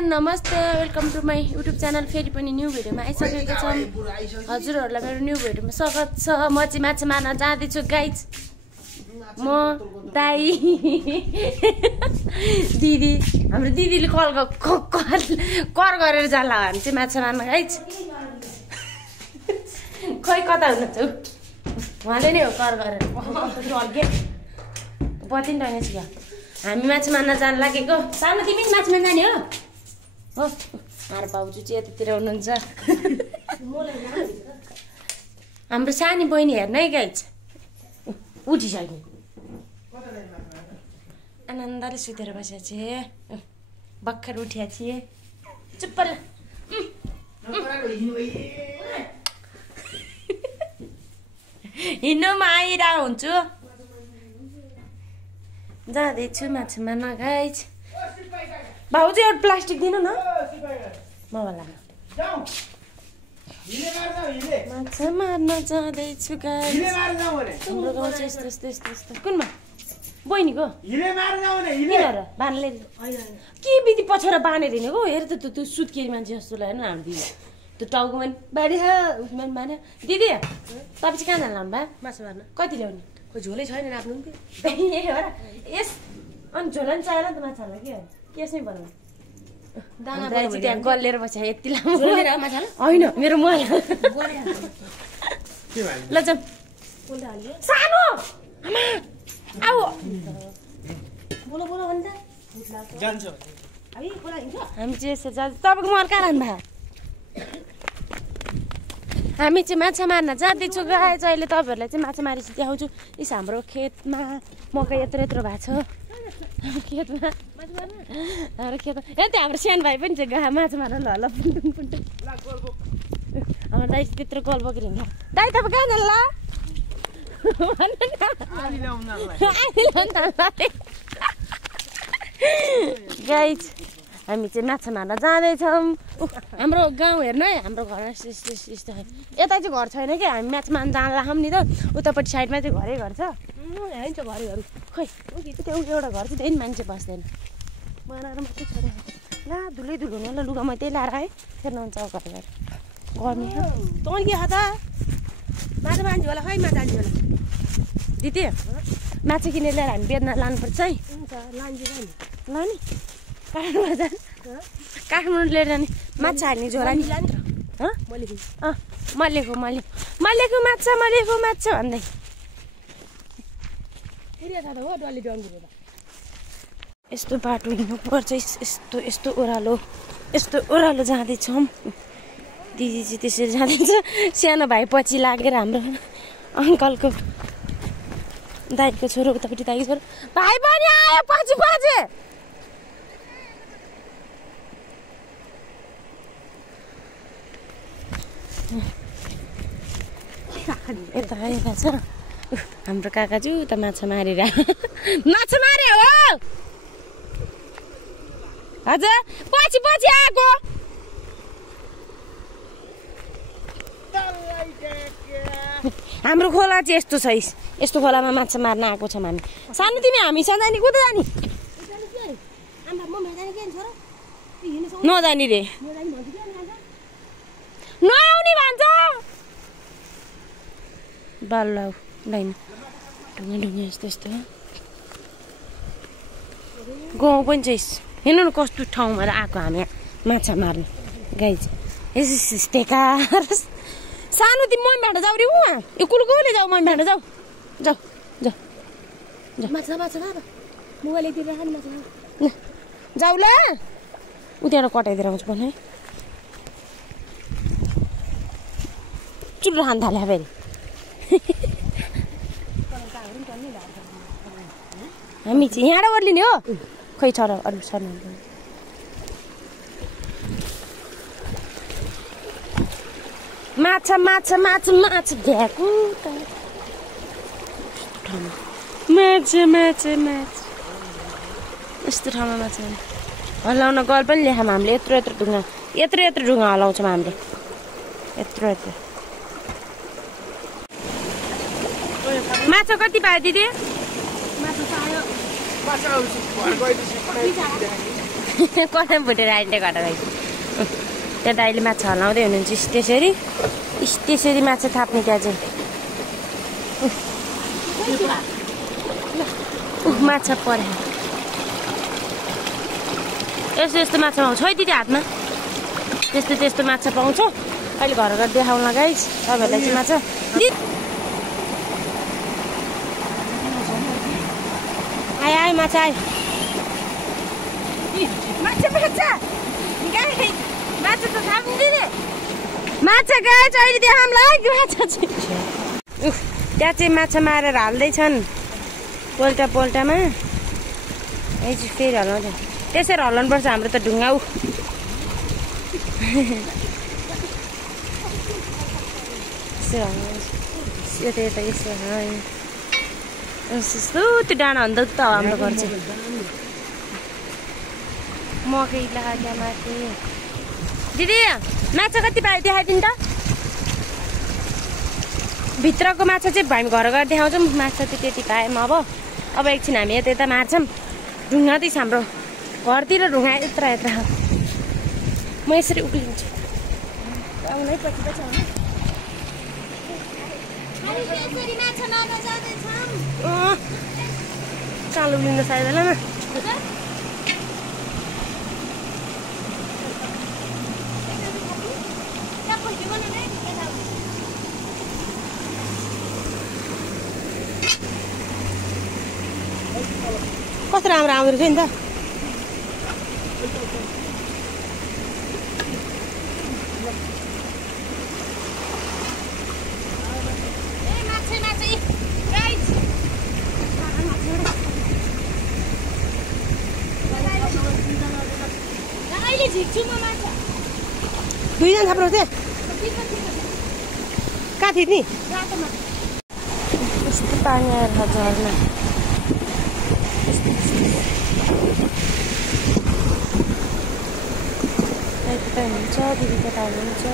नमस्ते welcome to my YouTube channel. फेरि पनि न्यू भिडियोमा आइसकेको छौँ। हजुरहरूलाई मेरो न्यू भिडियोमा स्वागत छ। म चाहिँ माछा मार्न जाँदैछु गाइज। म दाइ दिदी, हाम्रो दिदीले कर गरेर जाला हामी चाहिँ माछा मार्न गाइज। खै कता हुनुहुन्छ उहाँले नै हो कर गरेर बत्ती नि रहेछ क्या। हामी माछा मार्न जान लागेको। सानो तिमी माछा मार्न जाने हो आएर भाउजू चाहिँ यतातिर हुनुहुन्छ। हाम्रो सानी बहिनी हेर्न है गाइज उठिसक्यो। आनन्दले सुतेर बसेको थिए, भर्खर उठिया थिए। चुप्प ल हिँड्नुमा आइरह हुन्छु। जाँदैछु माछा मार्न गाइज। भाउजू एउटा प्लास्टिक दिनु न मवालामा। माछा मार्न जाँदैछु गाइज। हाम्रो गाउँ चाहिँ यस्तो यस्तो यस्तो यस्तो। कुनमा बहिनीको बाँधले के बिति पछाडि बाँधेर हिँडेको। हेर त त्यो सुत्केरी मान्छे जस्तो लाग्यो हाम्रो दिदी। त्यो टाउकोमा पनि बाँधेछ, उसमा पनि बाँध्यो। दिदी तपाईँ चाहिँ कहाँ जानु भए माछा मार्न? कति ल्याउने? खोइ झोलै छैन राख्नु नि। यस अनि झोला पनि चाहिएला नि त माछालाई। के यसमै बनाउनु दाना चाहिँ त्यहाँ गलेर बस्यो। यति लामो होइन मेरो मोबाइल। ल जाउँ सानो आमा आऊ बोलो बोलो भन्छ जान्छ। हामी चाहिँ यसो जान्छ। तपाईँको मोबाइल कहाँ राख्नु भयो? हामी चाहिँ माछा मार्न जाँदैछु गाइज। अहिले तपाईँहरूलाई चाहिँ माछा मारेपछि देखाउँछु। यस हाम्रो खेतमा मकै यत्रो यत्रो भएको छ। खेतमा हाम्रो खेतमा त्यहाँ हाम्रो सानो भाइ पनि चाहिँ गएको माछा मार्न। ल पुन्टुङ पुन्टुङ हाम्रो दाइ त्यत्रो कल बोकेर हिँड्छ। दाइ तपाईँ कहाँ जानु ल? गाइज हामी चाहिँ माछा मार्न जाँदैछौँ। हाम्रो गाउँ हेर्नु है, हाम्रो घर यस्तो यस्तो। यता चाहिँ घर छैन क्या। हामी माछा मार्न जान लाग्छौँ नि त। उतापट्टि साइडमा चाहिँ घरै घर छ। होइन घरहरू खै त्यो एउटा घर चाहिँ त्यही मान्छे बस्दैन। बनाएर मात्रै छोडेर ला धुलै धुलो हुनु ल। लुगा मात्रै लाएर है फेर्नु हुन्छ घर घर गर्ने। तँ के त माछा मान्छे होला खै माछा जान्छु होला। दिदी माछा किनेर ल्याएर हामी बेच्न लानुपर्छ है। ल नि काठमाडौँ जाने काठमाडौँ लिएर जाने माछा हाल्ने झोला नि मलेको माछा भन्दै यस्तो बाटो हिँड्नुपर्छ। यस्तो ओह्रालो जाँदैछौँ। दिदी चाहिँ त्यसरी जाँदैछ। सानो भाइ पछि लागेर हाम्रो अङ्कलको दाइको छोरो उतापट्टि दाइको छोरो भाइ पनि आयो पछि पछि। यता छ हाम्रो काकाजु त माछा मारेर माछा मारे हो हजुर। पछि पछि आएको हाम्रो खोला चाहिँ यस्तो छ। यस्तो खोलामा माछा मार्न आएको छौँ हामी। सानो तिमी हामीसँग जाने कुदा जाने नजाने रे नआउने भन्छ बाल लाइन ढुङ्गा ढुङ्गा यस्तो यस्तो। गाउँ पनि चाहिँ हेर्नु न कस्तो ठाउँमा आएको हामी माछा मार्नु गाइज। यस्तो सानो तिमी मम्मी भेट्न जाऊ रे उहाँ यो कुलकोले जाऊ मम्मी भेट्न जाऊ जाऊ जाऊ माछा माछा मोबाइलतिर जाऊ ल। उताबाट कटाइदिएर आउँछु पनि है। चुट्रो खान थाल्यो फेरि। हामी चाहिँ यहाँबाट ओर्लिने हो खै छ र अरू छ माछा माछा माछा माछा भ्याएको माछा माछा माछा यस्तो ठाउँमा माछा हल्लाउन गल पनि लेखाऊँ हामीले। यत्रो ढुङ्गा हल्लाउँछौँ हामीले यत्रो। माछा कति पायो दिदी? माछा कदम फुटेर आइले घटा भाइ त्यहाँ दाइले माछा हलाउँदै हुनुहुन्छ त्यसरी माछा थाप्ने त्यहाँ चाहिँ माछा परे यस्तो माछा पाउँछ है दिदी हातमा त्यस्तो माछा पाउँछ अहिले घर देखाउन गाइस तपाईँहरूलाई चाहिँ माछा आयो माछा आयो माछा त थाप्दिने माछा गाइस अहिले देखाउँला माछा चाहिँ त्यहाँ चाहिँ माछा मारेर हाल्दैछन् पोल्टामा है चाहिँ फेरि हलाउँछ त्यसरी हलाउनुपर्छ हाम्रो त ढुङ्गा यस्तो त्यो डाँडा भन्दा त हाम्रो घर चाहिँ मकै लाग्यो माथि दिदी माछा कति पायो देखाइदिनु त भित्रको माछा चाहिँ हामी घर देखाउँछौँ माछा चाहिँ त्यति पायौँ अब एकछिन हामी यता मार्छौँ ढुङ्गा चाहिँ हाम्रो घरतिर ढुङ्गा यत्रा म यसरी उक्लिन्छु चाल उक्लिनु सायद होला न कस्तो राम्रो आउँदो रहेछ नि त दुईजना थाप्रो थिएँ कहाँ थिए नि यस्तो पानी आएर झर्ना हुन्छ दिदी कता हुनुहुन्छ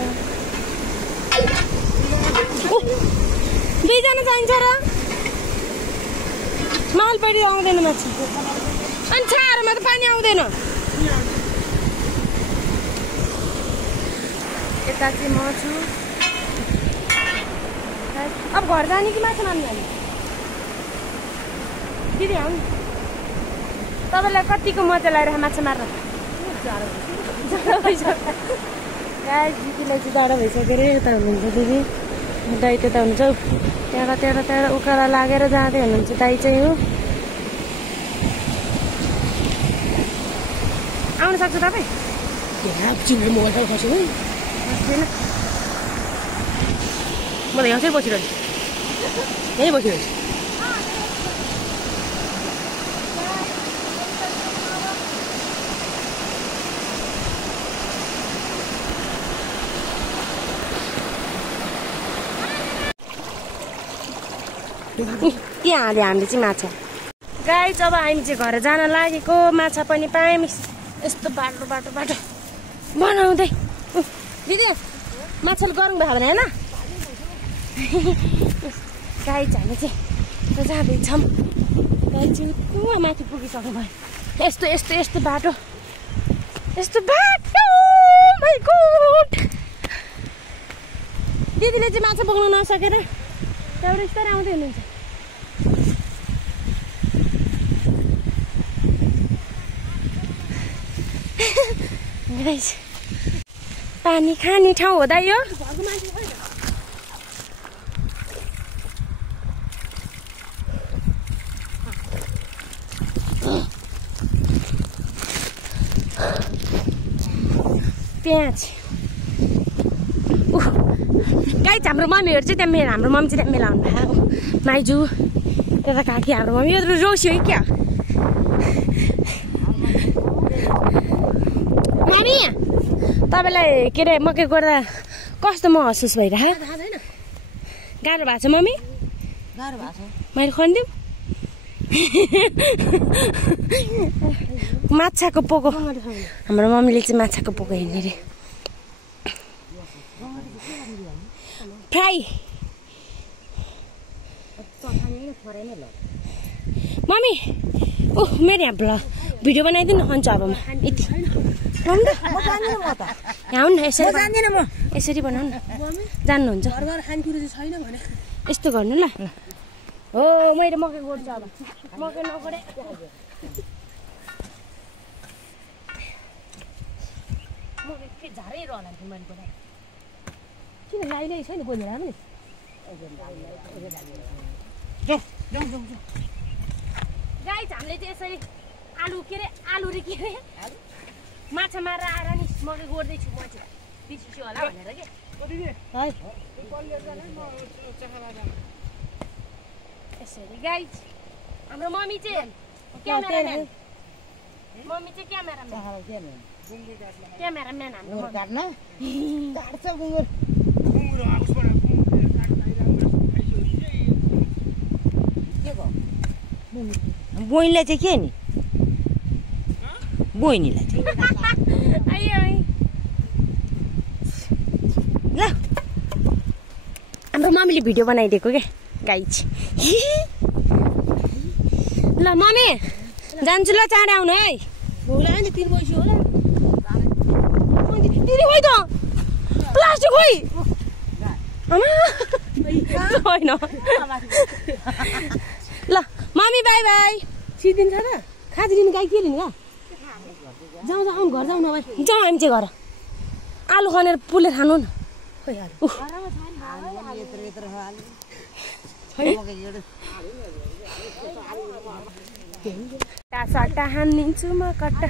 दुईजना चाहिन्छ र मालपडी आउँदैन माछा अनि छारमा त पानी आउँदैन यता चाहिँ म छु अब घर जाने कि माछा मार्नु जाने दिदी आउनु तपाईँलाई कतिको मजा लगाएर माछा मार्न दिदीलाई चाहिँ डर भइसक्यो अरे यता हुनुहुन्छ दिदी दाइ त्यता हुन्छ त्यहाँ उकालो लागेर जाँदै हुनुहुन्छ दाइ चाहिँ हो आउनु सक्छ तपाईँ म त यहीँ बसिरहेछु त्यहाँ हाल्यो हामीले चाहिँ माछा गाइस अब हामी चाहिँ घर जान लागेको माछा पनि पायौँ यस्तो बाटो बनाउँदै दिदी माछाले गरौँ भयो भने होइन गाई हामी चाहिँ जाँदैछौँ गाई चाहिँ उहाँ माथि पुगिसक्नु भयो यस्तो बाटो माइ गॉड दिदीले चाहिँ माछा बोक्नु नसकेर त्यहाँबाट यस्तै आउँदै हुनुहुन्छ पानी खाने ठाउँ हो दाइ यो प्याज गाई हाम्रो मम्मीहरू चाहिँ त्यहाँ हाम्रो मम्मी चाहिँ त्यहाँ मिलाउनु भयो माइजू त्यता काकी हाम्रो मम्मी यो रोसी हो क्या मम्मी तपाईँलाई के अरे मकै गर्दा कस्तो महसुस भइरहेको गाह्रो भएको छ मम्मी गाह्रो भएको छ मैले खनिदिउँ माछाको पोको हाम्रो मम्मीले चाहिँ माछाको पोको हेर्ने रे फ्राई मम्मी मेरो यहाँ भिडियो बनाइदिनु खन्छ अब म यति यहाँ आउनु न यसरी बनाउनु न जान्नुहुन्छ यस्तो गर्नु ल हो मैले मकै गोड्छु अब मकै नगोडे मकै झारै रहला मैले गोडा किन लाइनै छैन बोलेर नि गाइस हामीले चाहिँ यसरी आलु के अरे माछा मारेर आएर नि मकै गोड्दैछु म चाहिँ बिर्सिछु होला भनेर के यसरी गाइस हाम्रो मम्मी चाहिँ क्यामेराम्यान हाम्रो काट्न काट्छ गुङ्गुर बोइनीलाई चाहिँ के नि बोइनीलाई चाहिँ ल हाम्रो मम्मीले भिडियो बनाइदिएको क्या गाइस ल मम्मी जान्छु ल चाँडै आउनु है होला नि 3 बजी होला दिदी खोइ त प्लास्टिक खोइ होइन ल मम्मी बाई बाई सिदिन छ त खादिनु गाई के लिनु जाउँ जाउँ घर जाउँ न जाउँ हामी चाहिँ घर आलु खनेर पुले खानु न सट्टा हानिदिन्छु म कट्टा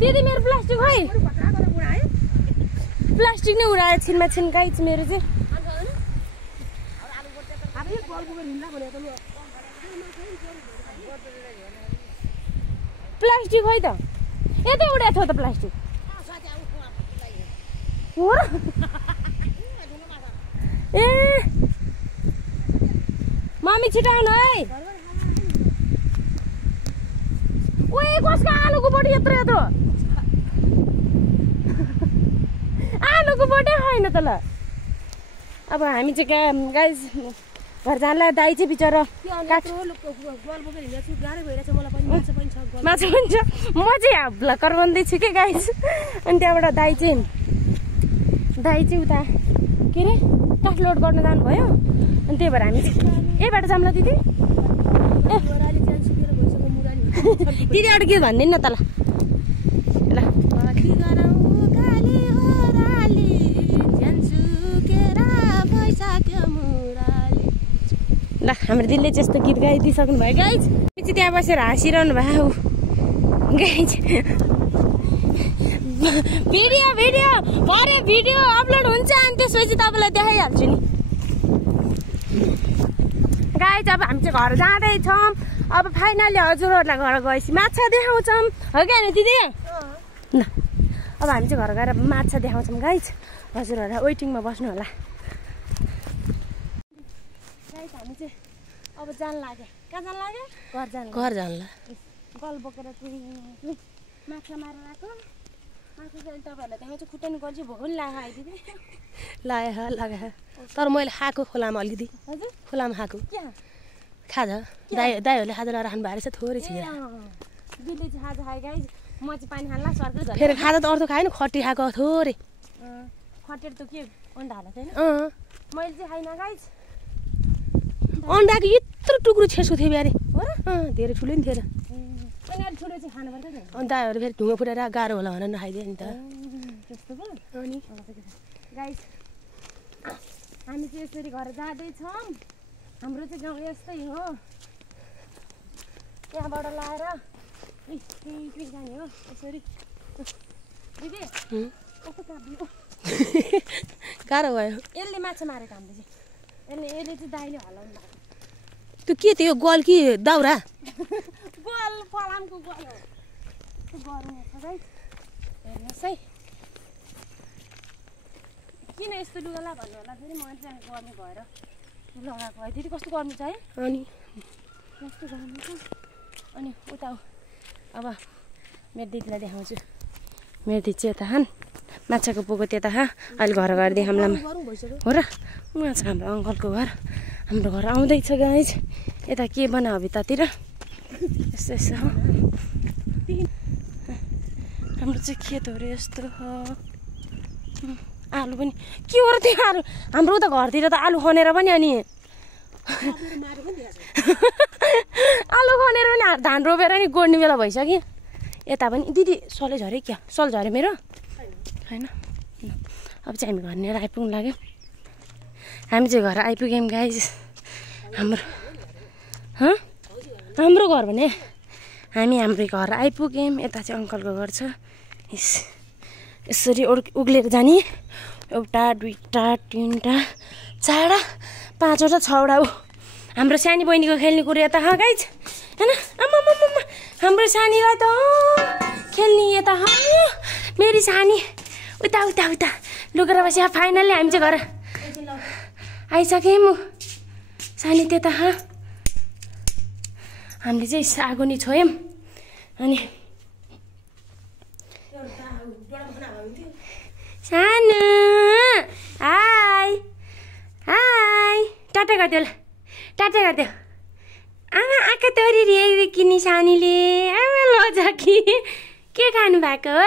दिदी मेरो प्लास्टिक खोइ प्लास्टिक नै उडायो छिनमा छिन गाइस मेरो चाहिँ प्लास्टिक खोइ त यतै उडाएको थियो त प्लास्टिक हो र ए मम्मी छिटाउनु है ओए कसको आलुको बोटी यत्रो आलुको बोटै होइन त ल अब हामी चाहिँ गाइस घर जानलाई दाइ चाहिँ बिचरा माछा पनि छ म चाहिँ भ्लकर बन्दैछु के गाइस अनि त्यहाँबाट दाइ चाहिँ उता के अरे काठ लोड गर्न जानुभयो अनि त्यही भएर हामी यहीबाट जाऊँ ल दिदी दिदी अरू के भनिदिनु न त ल हाम्रो दिदीले चाहिँ यस्तो गीत गाइदिइसक्नु भयो गाइज चाहिँ त्यहाँ बसेर हाँसिरहनु भयो गाइज भिडियो अपलोड हुन्छ अनि त्यसपछि तपाईँलाई देखाइहाल्छु नि गाइज अब हामी चाहिँ घर जाँदैछौँ अब फाइनली हजुरहरूलाई घर गएपछि माछा देखाउँछौँ हो क्या दिदी ल अब हामी चाहिँ घर गएर माछा देखाउँछौँ गाइज हजुरहरूलाई वेटिङमा बस्नु होला गाइज हामी चाहिँ अब जान लाग्यो कहाँ जान लाग्यो घर जान गल बोकेर माछा मारेर आएको माछा चाहिँ तपाईँहरूलाई देखाउँछु खुट्टानी गल्छी भोक पनि लाग्यो आइदिदी लगायो तर मैले खाएको खोलामा अलिकति हजुर खोलामा खाएको खाजा दाइहरूले खाजा नराख्नु भएको रहेछ थोरै छ दिदीले चाहिँ खाजा खायो गाइज म चाहिँ पानी खान्ला सर्कै फेरि खाजा त अर्को खाएन खटी खाएको थोरै खटेर त के अन्डा हाल्दा छैन मैले चाहिँ खाइनँ गाइज अन्डाको यत्रो टुक्रो छेसको थियो बिहारी हो र धेरै ठुलो नि थिएन अनि ठुलो चाहिँ खानुपर्छ नि अनि दाइहरू फेरि ढुङ्गा फुटेर गाह्रो होला भनेर नखाइदियो नि त त्यस्तो पो अनि गाइस हामी चाहिँ यसरी घर जाँदैछौँ हाम्रो चाहिँ गाउँ यस्तै हो त्यहाँबाट लाएर जाने हो यसरी दिदी कस्तो काट्दियो गाह्रो भयो यसले माछा मारेको हामीले चाहिँ यसले चाहिँ दाइले हलाउनु भएको त्यो के थियो गोल कि दाउरा गोल फलामको गोल हो त्यो गर्नु छ गाइस हेर्नुहोस् है किन यस्तो लुगा भन्नु होला फेरि मैले चाहिँ गर्नु भएर लगाएको है दिदी कस्तो गर्नु छ है अनि कस्तो गर्नु छ अनि उता अब मेरो दिदीलाई देखाउँछु मेरो दिदी चाहिँ यता खान माछाको पोको त्यता खा अहिले घर गएर देखाउँला हो र उहाँ छ हाम्रो अङ्कलको घर हाम्रो घर आउँदैछ गाइज यता के बनाऊ भित्तातिर यस्तो यस्तो हाम्रो चाहिँ खेत हो रे यस्तो आलु पनि के हो र त्यो आलु हाम्रो त घरतिर त आलु खनेर पनि अनि आलु खनेर पनि धान रोपेर नि गोड्ने बेला भइसक्यो यता पनि दिदी सलै झऱ्यो क्या सल झऱ्यो मेरो होइन अब चाहिँ हामी घरनिर आइपुग्नु लाग्यो हामी चाहिँ घर आइपुग्यौँ गाइज हाम्रो घर भने हामी हाम्रो घर आइपुग्यौँ यता चाहिँ अङ्कलको घर छ यसरी उक्लेर जाने एउटा दुईवटा तिनवटा चारवटा पाँचवटा छवटा हाम्रो सानी बहिनीको खेल्ने कुरो यता गाइज होइन आम्मा हाम्रो सानीलाई त खेल्ने यता मेरी सानी उता उता उता लुकेर बस्यो फाइनल्ली हामी चाहिँ घर आइसक्यौँ सानी त्यता हामीले चाहिँ आगोनी छोयौँ अनि सानो हाई हाई टाटा गरिदियो ल टाटा गरिदियो आमा आँखा तोरी रे किनी सानीले आमा लजा कि के खानु भएको हो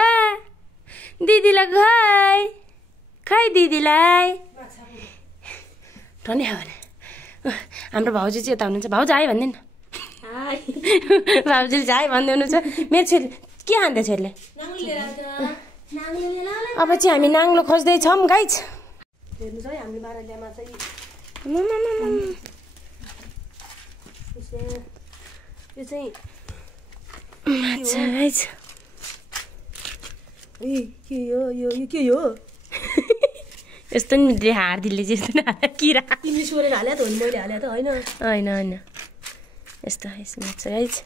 दिदीलाई खै दिदीलाई धन्य भने हाम्रो भाउजू चाहिँ यता हुनुहुन्छ भाउजू आयो भन्दैन भाउजूले चाहिँ भन्दै हुनुहुन्छ मेरो छोरी के खान्छ छोरीले अब चाहिँ हामी नाङ्लो खोज्दैछौँ गाइज हेर्नुहोस् है हामीले बाह्रल्यामा चाहिँ यो चाहिँ माछा गाइज के हो यस्तो नि हार्दिले जस्तो किरा तिमीले सोरेर हाले त हो नि मैले हाले त होइन होइन यस्तो माछा गाइज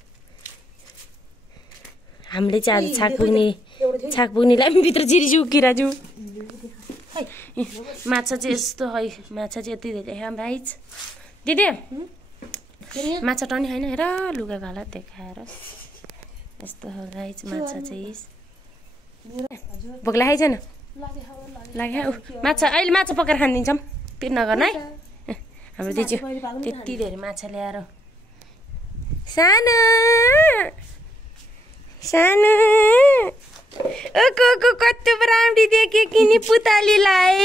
हामीले चाहिँ आज छाक पुग्नेलाई पनि भित्र जिरिजु किराजु माछा चाहिँ यस्तो है माछा चाहिँ यति धेरै गाइज दिदी माछा टनी होइन हेर लुगा घाला देखाएर यस्तो हो गाइज माछा चाहिँ भोक लागेको छैन लाग्यो माछा अहिले माछा पकाएर खानिदिन्छौँ पिर नगर्नु है हाम्रो दिदी त्यति धेरै माछा ल्याएर सानो सानो कस्तो राम्री देख्यो किनी पुतालीलाई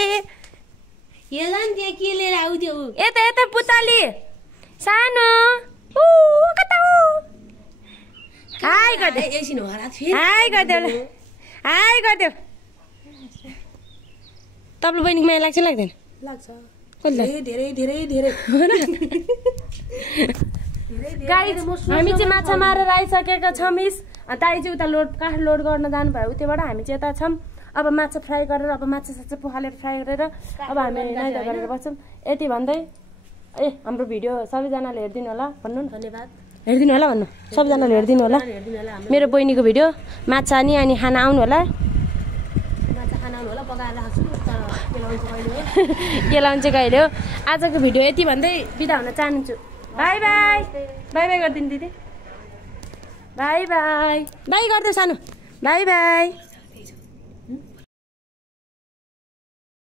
यता यता पुताली सानो कता हो हाई गरिदेऊ हाई गरिदेऊ हाई गरिदेऊ तपाईँलाई बहिनीको माया लाग्छ लाग्दैन लाग्छ धेरै धेरै धेरै गाइज हामी चाहिँ माछा मारेर आइसकेका छौँ मिस दाइ चाहिँ उता काठ लोड गर्न जानुभयो उतैबाट हामी चाहिँ यता छौँ अब माछा फ्राई गरेर अब माछा साछा पोखालेर फ्राई गरेर अब हामी नाइदा गरेर बस्छौँ यति भन्दै हाम्रो भिडियो सबैजनाले हेरिदिनु होला भन्नु न धन्यवाद हेरिदिनु होला भन्नु सबैजनाले हेरिदिनु होला मेरो बहिनीको भिडियो माछा नि अनि खाना आउनु होला के लान्छ कहिले हो आजको भिडियो यति भन्दै बिदा हुन चाहन्छु बाई बाई बाई बाई गरिदिनु दिदी बाई बाई बाई गरिदेऊ सानो बाई बाई